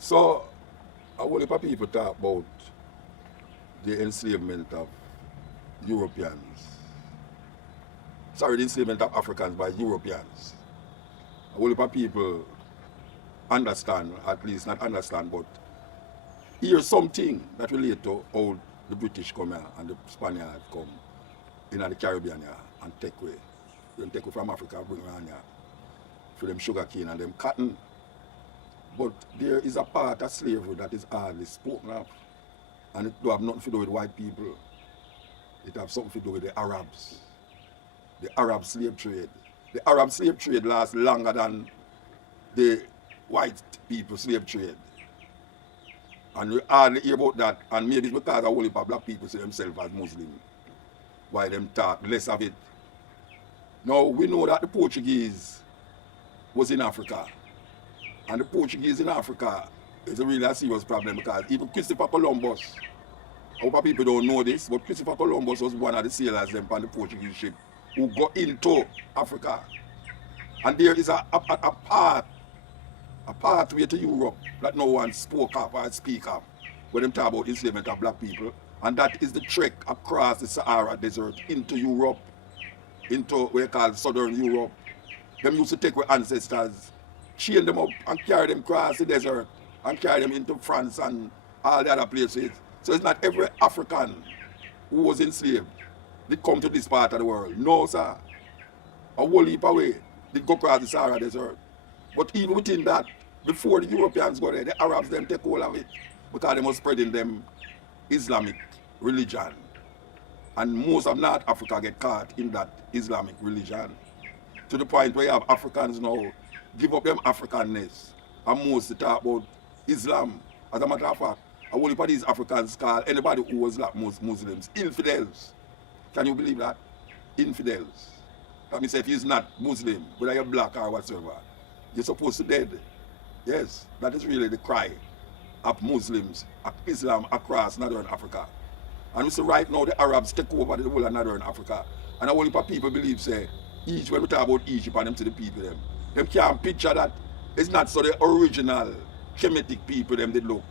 So, a whole heap of people talk about the enslavement of Europeans. Sorry, the enslavement of Africans by Europeans. A whole heap of people understand, at least not understand, but hear something that relate to how the British come here and the Spaniards come in the Caribbean here and take away. Them take away from Africa, bring around here for them sugar cane and them cotton. But there is a part of slavery that is hardly spoken of. And it do have nothing to do with white people. It have something to do with the Arabs. The Arab slave trade. The Arab slave trade lasts longer than the white people slave trade. And you hardly hear about that. And maybe it's because a whole heap of black people see themselves as Muslim. Why them talk less of it. Now we know that the Portuguese was in Africa. And the Portuguese in Africa is a really serious problem because even Christopher Columbus, a lot of people don't know this, but Christopher Columbus was one of the sailors them on the Portuguese ship who got into Africa. And there is a pathway to Europe that no one spoke of or speak of when them talk about enslavement of black people. And that is the trek across the Sahara desert into Europe, into what you call southern Europe. Them used to take our ancestors, chain them up and carry them across the desert and carry them into France and all the other places. So it's not every African who was enslaved did come to this part of the world. No, sir. A whole heap away did go across the Sahara desert. But even within that, before the Europeans got there, the Arabs them take hold of it because they were spreading them Islamic religion. And most of North Africa get caught in that Islamic religion. To the point where you have Africans now give up them Africanness and most talk about Islam. As a matter of fact, a whole heap of these Africans call anybody who was like most Muslims infidels. Can you believe that? Infidels. That means if he's not Muslim, whether you're black or whatsoever, you're supposed to dead. Yes, that is really the cry of Muslims, of Islam across Northern Africa. And we see right now the Arabs take over the whole of Northern Africa. And a whole heap of people believe, say, Egypt, when we talk about Egypt and them to the people, them can't picture that it's not so the original Kemetic people them did look.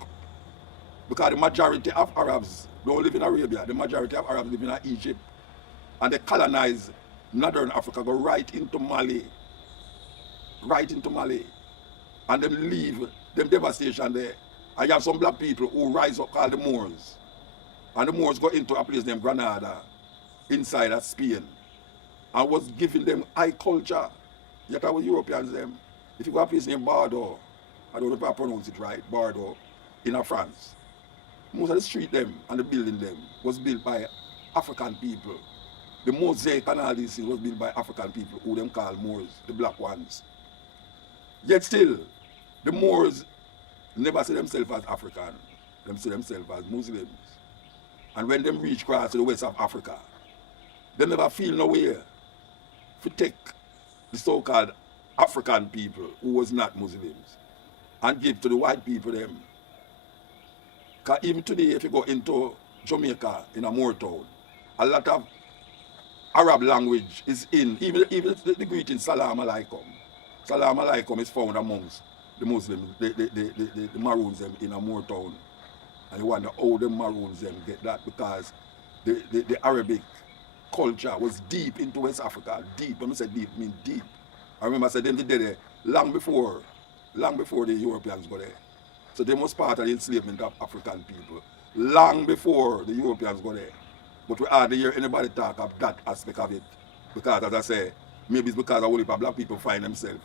Because the majority of Arabs don't live in Arabia, the majority of Arabs live in Egypt. And they colonize Northern Africa, go right into Mali. Right into Mali. And them leave them devastation there. And you have some black people who rise up called the Moors. And the Moors go into a place named Granada, inside of Spain. And was giving them high culture. Yet our Europeans them. If you go to a place named Bordeaux, I don't know if I pronounce it right, Bordeaux, in France. Most of the street them and the building them was built by African people. The mosaic and all these things was built by African people who them call Moors, the black ones. Yet still, the Moors never see themselves as African. They see themselves as Muslims. And when them reach across to the west of Africa, they never feel no way to take the so-called African people who was not Muslims and give to the white people them. Because even today, if you go into Jamaica, in a Moor town, a lot of Arab language is in, even the greeting Salam Alaikum. Salam Alaikum is found amongst the Muslims, the Maroons them in a Moor town. And you wonder how the Maroons them get that because the Arabic culture was deep into West Africa. Deep, when I say deep, I mean deep. I remember I said them did there long before the Europeans got there. So they was part of the enslavement of African people. Long before the Europeans got there. But we hardly hear anybody talk of that aspect of it. Because as I say, maybe it's because a whole heap of black people find themselves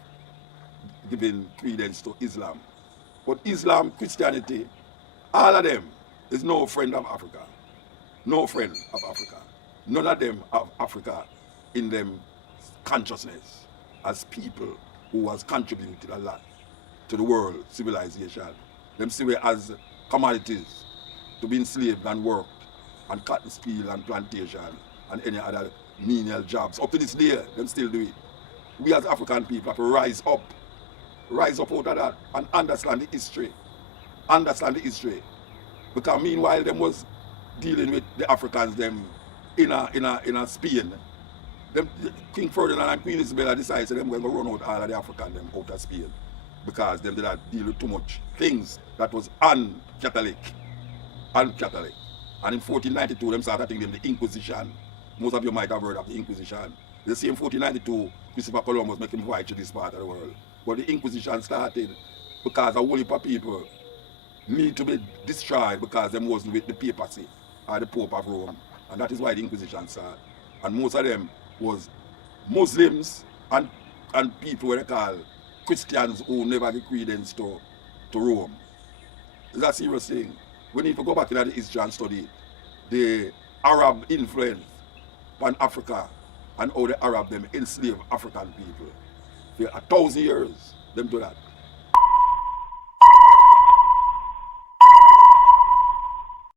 giving credence to Islam. But Islam, Christianity, all of them is no friend of Africa. No friend of Africa. None of them have Africa in them consciousness as people who has contributed a lot to the world civilization. Them see we as commodities to be enslaved and worked and cotton steel and plantation and any other menial jobs. Up to this day, them still do it. We as African people have to rise up out of that and understand the history. Understand the history. Because meanwhile, them was dealing with the Africans them in a Spain. Them, King Ferdinand and Queen Isabella decided that them going to run out all of the Africans them out of Spain. because them did not deal with too much things that was un-Catholic. Un-Catholic. And in 1492, them started thinking them the Inquisition. Most of you might have heard of the Inquisition. The same 1492, Christopher Columbus making voyage to this part of the world. But the Inquisition started because a whole heap of people need to be destroyed because them wasn't with the papacy or the Pope of Rome. And that is why the Inquisition started. And most of them was Muslims and people what they call Christians who never get credence to Rome. It's a serious thing. We need to go back into the history and study the Arab influence on Africa and how the Arab them enslave African people. For 1,000 years, them do that.